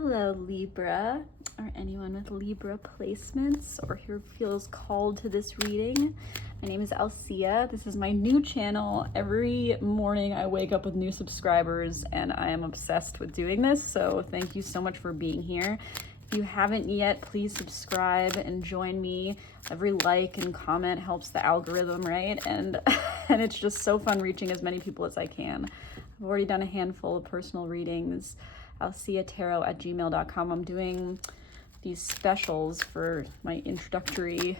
Hello, Libra, or anyone with Libra placements or who feels called to this reading. My name is Alsea. This is my new channel. Every morning I wake up with new subscribers and I am obsessed with doing this, so thank you so much for being here. If you haven't yet, please subscribe and join me. Every like and comment helps the algorithm, right? And it's just so fun reaching as many people as I can. I've already done a handful of personal readings. Alseatarot@gmail.com. I'm doing these specials for my introductory,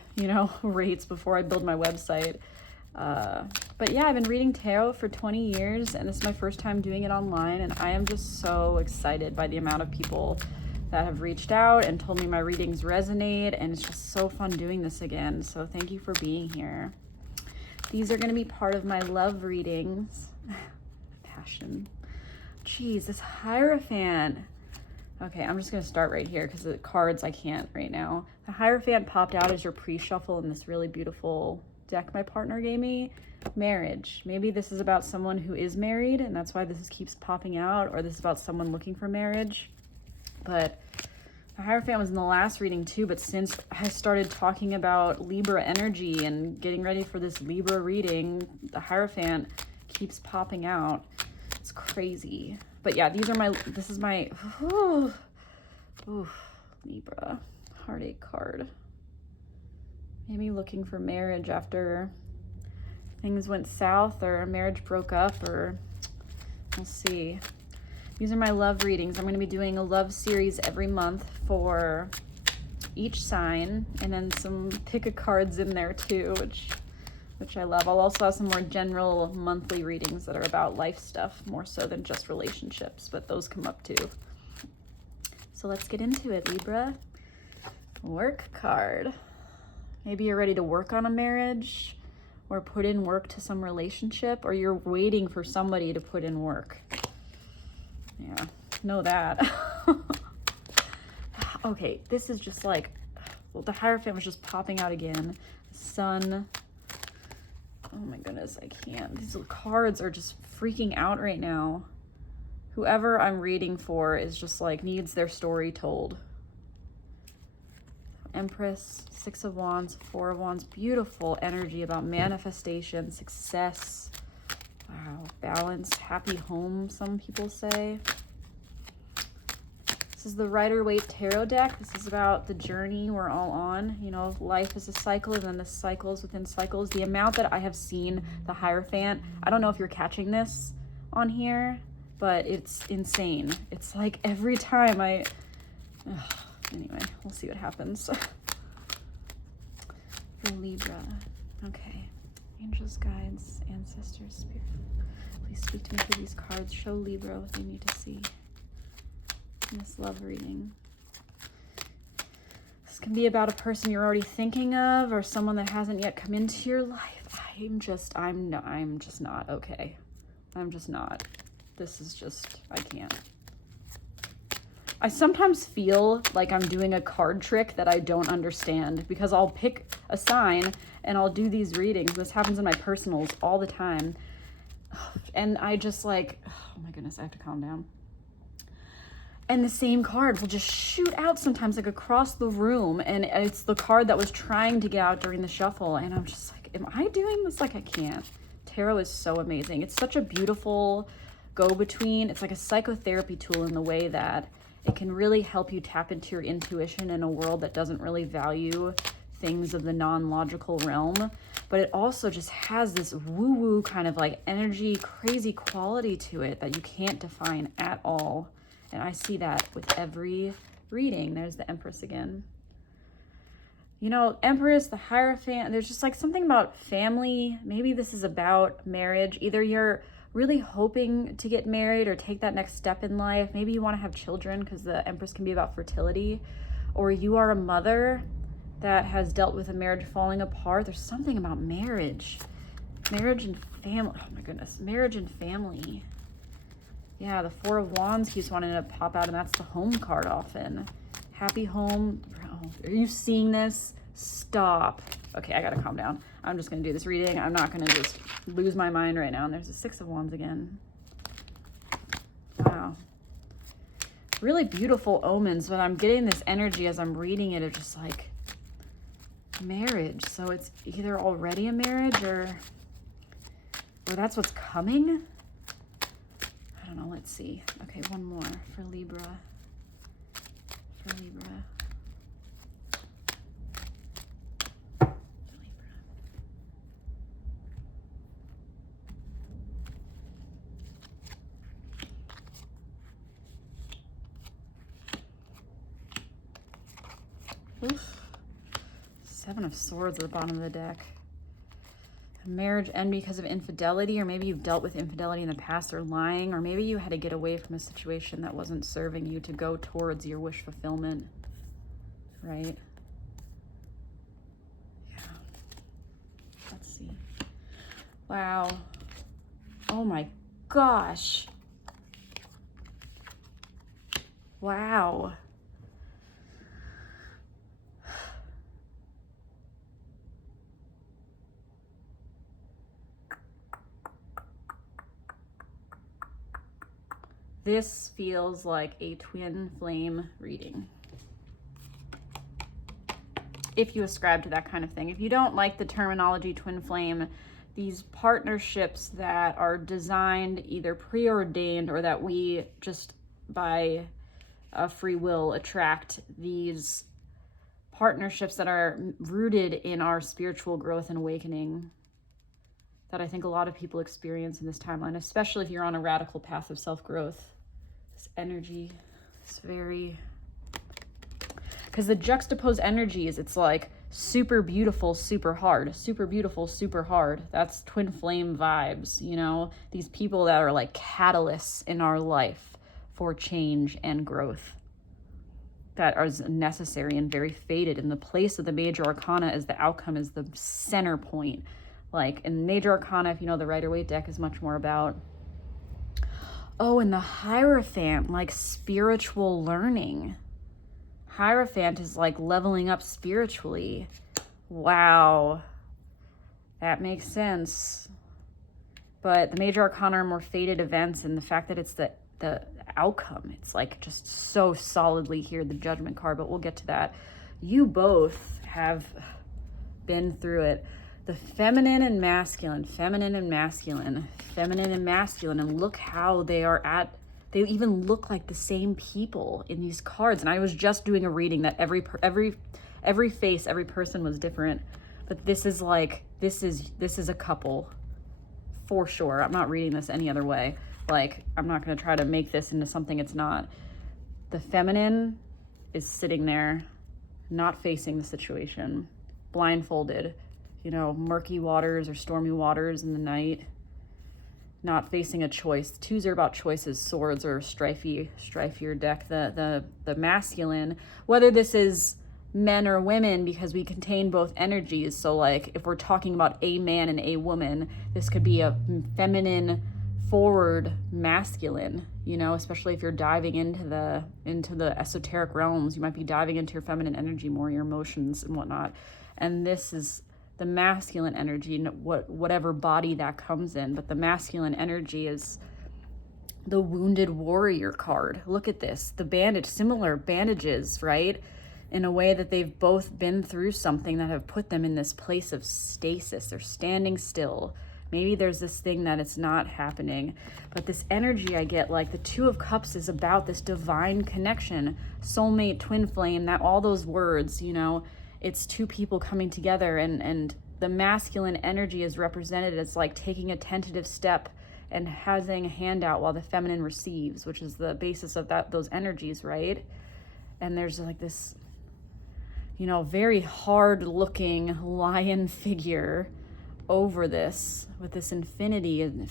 rates before I build my website. But yeah, I've been reading tarot for 20 years and this is my first time doing it online, and I am just so excited by the amount of people that have reached out and told me my readings resonate, and it's just so fun doing this again. So thank you for being here. These are going to be part of my love readings. Passion. Geez, this Hierophant. Okay, I'm just going to start right here because the cards I can't right now. The Hierophant popped out as your pre-shuffle in this really beautiful deck my partner gave me. Marriage. Maybe this is about someone who is married and that's why this keeps popping out, or this is about someone looking for marriage. But the Hierophant was in the last reading too, but since I started talking about Libra energy and getting ready for this Libra reading, the Hierophant keeps popping out. It's crazy. But yeah, this is my Libra heartache card. Maybe looking for marriage after things went south or marriage broke up, or we'll see. These are my love readings. I'm going to be doing a love series every month for each sign, and then some pick a cards in there too, which I love. I'll also have some more general monthly readings that are about life stuff, more so than just relationships, but those come up too. So let's get into it, Libra. Work card. Maybe you're ready to work on a marriage or put in work to some relationship, or you're waiting for somebody to put in work. Yeah, know that. Okay, this is just like, well, the Hierophant was just popping out again. Sun. Oh my goodness, I can't. These cards are just freaking out right now. Whoever I'm reading for is just like needs their story told. Empress, Six of Wands, Four of Wands. Beautiful energy about manifestation, success. Wow, balance, happy home, some people say. This is the Rider-Waite Tarot deck. This is about the journey we're all on. Life is a cycle, and then the cycles within cycles. The amount that I have seen the Hierophant, I don't know if you're catching this on here, but it's insane. It's like every time anyway, we'll see what happens. For Libra. Okay. Angels, guides, ancestors, spirit. Please speak to me through these cards. Show Libra what they need to see in this love reading. This can be about a person you're already thinking of, or someone that hasn't yet come into your life. I'm just not okay. I'm just not. This is just, I can't. I sometimes feel like I'm doing a card trick that I don't understand, because I'll pick a sign and I'll do these readings. This happens in my personals all the time. And I just like, oh my goodness, I have to calm down. And the same card will just shoot out sometimes like across the room. And it's the card that was trying to get out during the shuffle. And I'm just like, am I doing this? Like, I can't. Tarot is so amazing. It's such a beautiful go-between. It's like a psychotherapy tool in the way that it can really help you tap into your intuition in a world that doesn't really value things of the non-logical realm. But it also just has this woo-woo kind of like energy, crazy quality to it that you can't define at all. And I see that with every reading. There's the Empress again. Empress, the Hierophant, there's just like something about family. Maybe this is about marriage. Either you're really hoping to get married or take that next step in life. Maybe you want to have children, because the Empress can be about fertility. Or you are a mother that has dealt with a marriage falling apart. There's something about marriage. Marriage and family. Oh my goodness. Marriage and family. Yeah, the Four of Wands keeps wanting to pop out, and that's the home card often. Happy home. Oh, are you seeing this? Stop. Okay, I gotta calm down. I'm just gonna do this reading. I'm not gonna just lose my mind right now. And there's the Six of Wands again. Wow. really beautiful omens, but I'm getting this energy as I'm reading it of just like marriage. So it's either already a marriage or that's what's coming. I don't know. Let's see. Okay, one more for Libra. For Libra. Oof. Seven of Swords at the bottom of the deck. A marriage end because of infidelity, or maybe you've dealt with infidelity in the past or lying, or maybe you had to get away from a situation that wasn't serving you to go towards your wish fulfillment, right? Yeah. Let's see. Wow. Oh my gosh. Wow. This feels like a twin flame reading. If you ascribe to that kind of thing. If you don't like the terminology twin flame, these partnerships that are designed either preordained or that we just by free will attract, these partnerships that are rooted in our spiritual growth and awakening, that I think a lot of people experience in this timeline, especially if you're on a radical path of self-growth. This energy is very, because the juxtaposed energies, it's like super beautiful, super hard, super beautiful, super hard. That's twin flame vibes, you know, these people that are like catalysts in our life for change and growth that are necessary and very fated. In the place of the major arcana is the outcome, is the center point. Like in major arcana, if you know the Rider-Waite deck, is much more about, oh, and the Hierophant, like spiritual learning. Hierophant is like leveling up spiritually. Wow. That makes sense. But the major arcana are more fated events, and the fact that it's the outcome, it's like just so solidly here, the Judgment card, but we'll get to that. You both have been through it. The feminine and masculine, feminine and masculine, feminine and masculine, and look how they are at, they even look like the same people in these cards. And I was just doing a reading that every face, every person was different, but this is like, this is a couple for sure. I'm not reading this any other way. Like, I'm not going to try to make this into something it's not. The feminine is sitting there, not facing the situation, blindfolded, you know, murky waters or stormy waters in the night, not facing a choice. Twos are about choices, swords or strifier deck. The masculine, whether this is men or women, because we contain both energies. So like if we're talking about a man and a woman, this could be a feminine forward masculine, you know, especially if you're diving into the esoteric realms. You might be diving into your feminine energy more, your emotions and whatnot. And this is the masculine energy, whatever body that comes in. But the masculine energy is the wounded warrior card. Look at this, the bandage, similar bandages, right? In a way that they've both been through something that have put them in this place of stasis. They're standing still. Maybe there's this thing that it's not happening, but this energy I get, like the Two of Cups is about this divine connection, soulmate, twin flame, that all those words, you know, it's two people coming together, and the masculine energy is represented as like taking a tentative step and having a handout while the feminine receives, which is the basis of those energies, right? And there's like this, you know, very hard looking lion figure over this with this infinity, and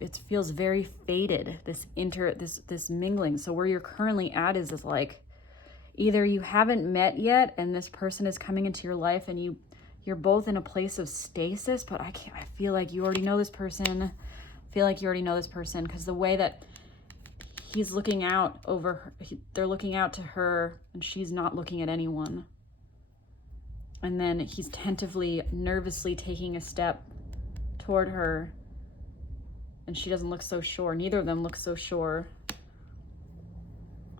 it feels very fated, this mingling. So where you're currently at is like either you haven't met yet and this person is coming into your life and you're both in a place of stasis, but I feel like you already know this person. Because the way that he's looking out over her, they're looking out to her and she's not looking at anyone. And then he's tentatively, nervously taking a step toward her. And she doesn't look so sure. Neither of them look so sure.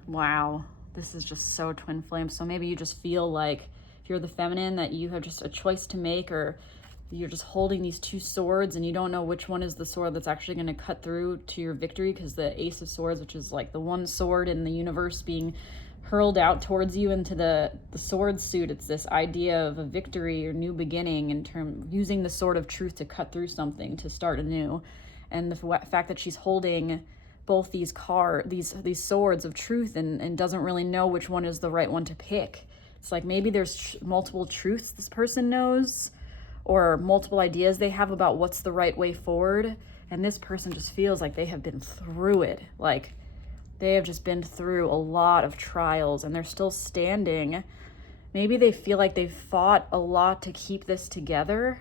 Wow, this is just so twin flame. So maybe you just feel like, if you're the feminine, that you have just a choice to make, or you're just holding these two swords and you don't know which one is the sword that's actually going to cut through to your victory, because the Ace of Swords, which is like the one sword in the universe being hurled out towards you into the sword suit, it's this idea of a victory or new beginning, in term using the sword of truth to cut through something, to start anew. And the fact that she's holding both these swords of truth and doesn't really know which one is the right one to pick. It's like maybe there's multiple truths this person knows, or multiple ideas they have about what's the right way forward, and this person just feels like they have been through it. Like they have just been through a lot of trials and they're still standing. Maybe they feel like they've fought a lot to keep this together.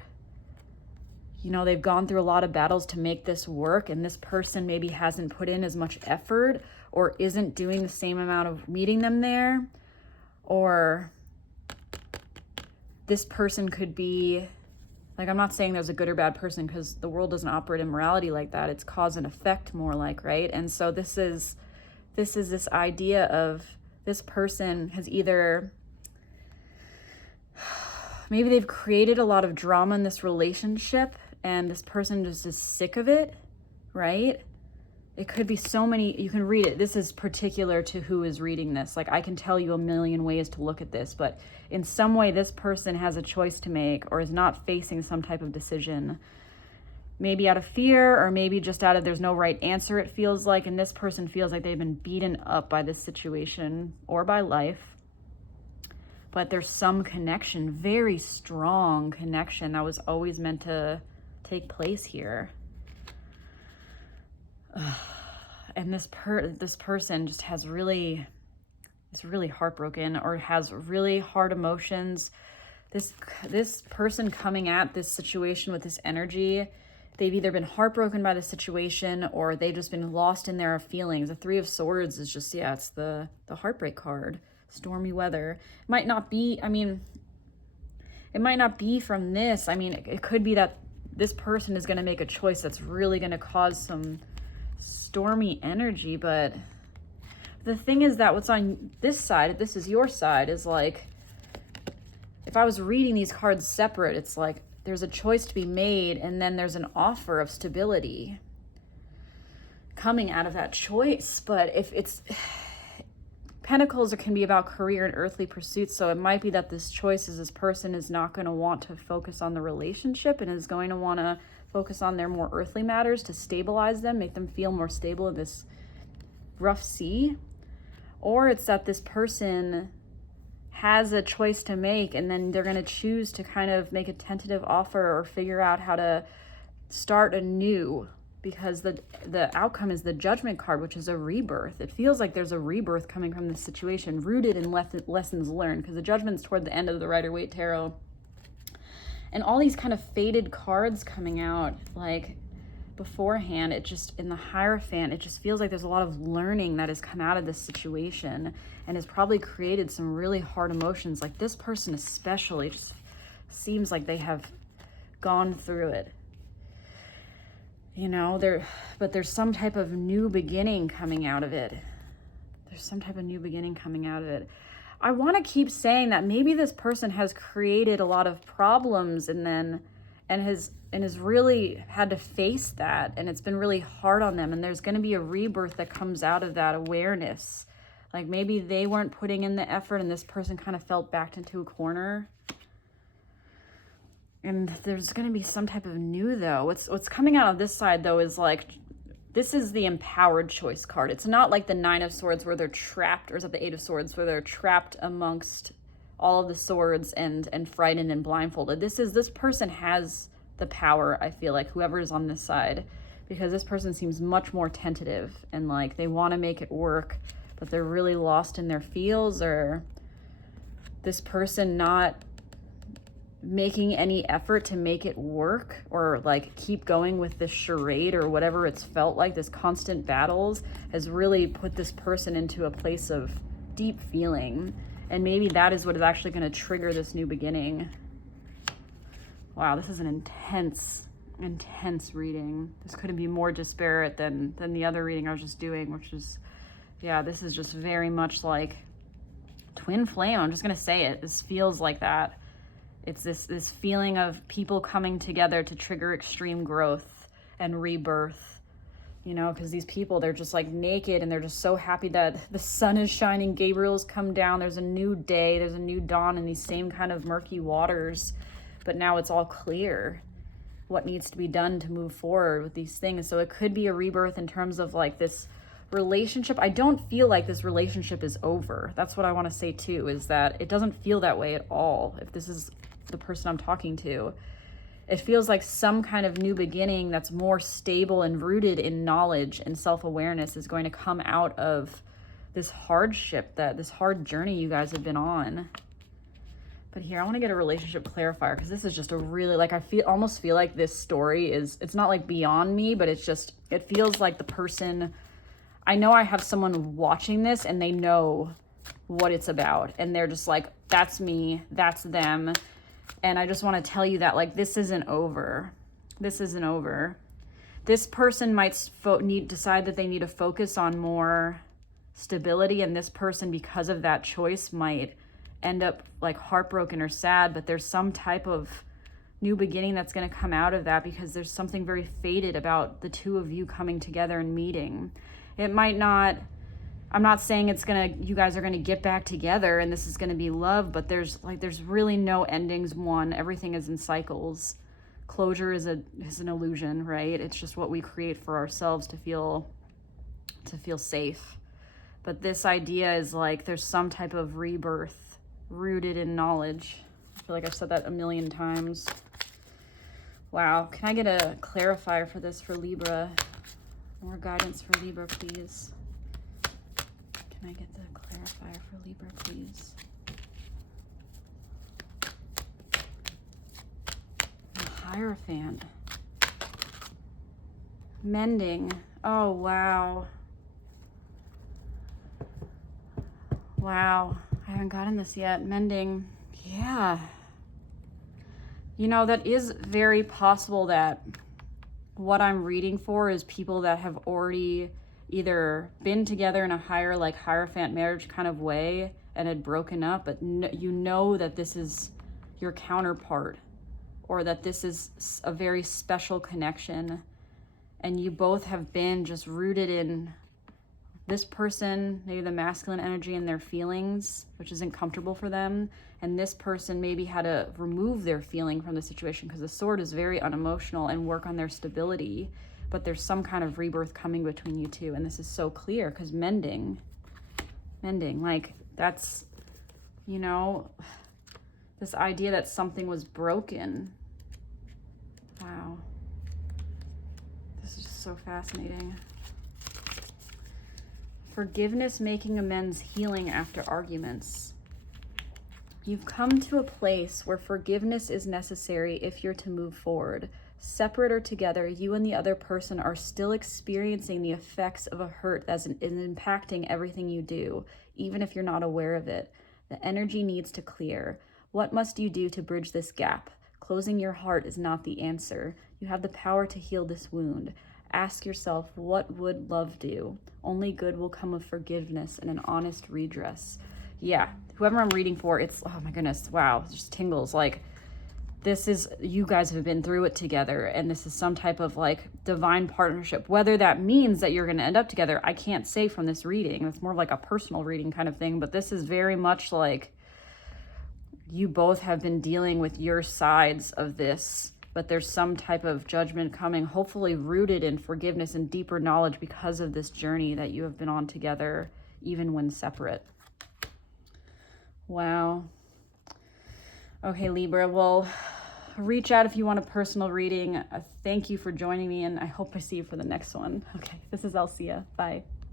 You know, they've gone through a lot of battles to make this work, and this person maybe hasn't put in as much effort, or isn't doing the same amount of meeting them there. Or this person could be, like, I'm not saying there's a good or bad person, because the world doesn't operate in morality like that. It's cause and effect more like, right? And so this is this idea of this person has either, maybe they've created a lot of drama in this relationship and this person just is sick of it, right? It could be so many, you can read it. This is particular to who is reading this. Like, I can tell you a million ways to look at this, but in some way this person has a choice to make, or is not facing some type of decision. Maybe out of fear, or maybe just out of there's no right answer, it feels like. And this person feels like they've been beaten up by this situation or by life. But there's some connection, very strong connection, that was always meant to take place here. And this person just is really heartbroken, or has really hard emotions. This person coming at this situation with this energy, they've either been heartbroken by the situation, or they've just been lost in their feelings. The Three of Swords is just, yeah, it's the heartbreak card. Stormy weather. It might not be from this. I mean, it could be that this person is going to make a choice that's really going to cause some stormy energy. But the thing is that what's on this side, if this is your side, is like, if I was reading these cards separate, it's like there's a choice to be made, and then there's an offer of stability coming out of that choice. But if it's Pentacles, it can be about career and earthly pursuits. So it might be that this choice is this person is not going to want to focus on the relationship, and is going to want to focus on their more earthly matters to stabilize them, make them feel more stable in this rough sea. Or it's that this person has a choice to make, and then they're going to choose to kind of make a tentative offer or figure out how to start anew, because the outcome is the Judgment card, which is a rebirth. It feels like there's a rebirth coming from this situation, rooted in lessons learned, because the Judgment's toward the end of the Rider-Waite Tarot. And all these kind of faded cards coming out, like beforehand, it just, in the Hierophant, it just feels like there's a lot of learning that has come out of this situation, and has probably created some really hard emotions. Like this person especially just seems like they have gone through it. You know, but there's some type of new beginning coming out of it. There's some type of new beginning coming out of it. I want to keep saying that maybe this person has created a lot of problems, and has really had to face that, and it's been really hard on them, and there's going to be a rebirth that comes out of that awareness. Like maybe they weren't putting in the effort, and this person kind of felt backed into a corner. And there's going to be some type of new, though. What's coming out of this side, though, is like, this is the empowered choice card. It's not like the Nine of Swords where they're trapped, or is it the Eight of Swords where they're trapped amongst all of the swords and frightened and blindfolded. This person has the power, I feel like, whoever is on this side, because this person seems much more tentative, and like they want to make it work, but they're really lost in their feels, or this person not making any effort to make it work, or like keep going with this charade, or whatever it's felt like, this constant battles has really put this person into a place of deep feeling, and maybe that is what is actually going to trigger this new beginning. Wow, this is an intense reading. This couldn't be more disparate than the other reading I was just doing, which is Yeah, this is just very much like twin flame. I'm just going to say it. This feels like that. It's this feeling of people coming together to trigger extreme growth and rebirth, you know, because these people, they're just like naked and they're just so happy that the sun is shining. Gabriel's come down. There's a new day. There's a new dawn in these same kind of murky waters. But now it's all clear what needs to be done to move forward with these things. So it could be a rebirth in terms of like this relationship. I don't feel like this relationship is over. That's what I want to say too, is that it doesn't feel that way at all. If this is the person I'm talking to, it feels like some kind of new beginning that's more stable and rooted in knowledge and self-awareness is going to come out of this hardship, this hard journey you guys have been on. But here, I want to get a relationship clarifier, because this is just a really, like, I almost feel like this story is, it's not like beyond me, but it's just, it feels like the person, I know I have someone watching this and they know what it's about. And they're just like, that's me, that's them. And I just want to tell you that, like, this isn't over. This isn't over. This person might decide that they need to focus on more stability. And this person, because of that choice, might end up like heartbroken or sad. But there's some type of new beginning that's going to come out of that, because there's something very fated about the two of you coming together and meeting. It might not, I'm not saying you guys are gonna get back together and this is gonna be love, but there's really no endings. Everything is in cycles. Closure is an illusion, right? It's just what we create for ourselves to feel safe. But this idea is like, there's some type of rebirth rooted in knowledge. I feel like I've said that a million times. Wow, can I get a clarifier for this for Libra? More guidance for Libra, please. Can I get the clarifier for Libra, please? The Hierophant. Mending. Oh, wow. Wow. I haven't gotten this yet. Mending. Yeah. You know, that is very possible that what I'm reading for is people that have already either been together in a higher, like Hierophant marriage kind of way and had broken up, but you know that this is your counterpart, or that this is a very special connection, and you both have been just rooted in this person, maybe the masculine energy and their feelings, which isn't comfortable for them, and this person maybe had to remove their feeling from the situation, because the Sword is very unemotional, and work on their stability. But there's some kind of rebirth coming between you two. And this is so clear, because mending, like, that's, you know, this idea that something was broken. Wow. This is just so fascinating. Forgiveness, making amends, healing after arguments. You've come to a place where forgiveness is necessary if you're to move forward. Separate or together, you and the other person are still experiencing the effects of a hurt that is impacting everything you do, even if you're not aware of it. The energy needs to clear. What must you do to bridge this gap? Closing your heart is not the answer. You have the power to heal this wound. Ask yourself, what would love do? Only good will come of forgiveness and an honest redress. Yeah, whoever I'm reading for, it's, oh my goodness, wow, it just tingles. Like, this is, you guys have been through it together, and this is some type of like divine partnership. Whether that means that you're going to end up together, I can't say from this reading. It's more like a personal reading kind of thing, but this is very much like you both have been dealing with your sides of this, but there's some type of judgment coming, hopefully rooted in forgiveness and deeper knowledge because of this journey that you have been on together, even when separate. Wow. Okay, Libra, well, reach out if you want a personal reading. Thank you for joining me, and I hope I see you for the next one. Okay, this is Alsea. Bye.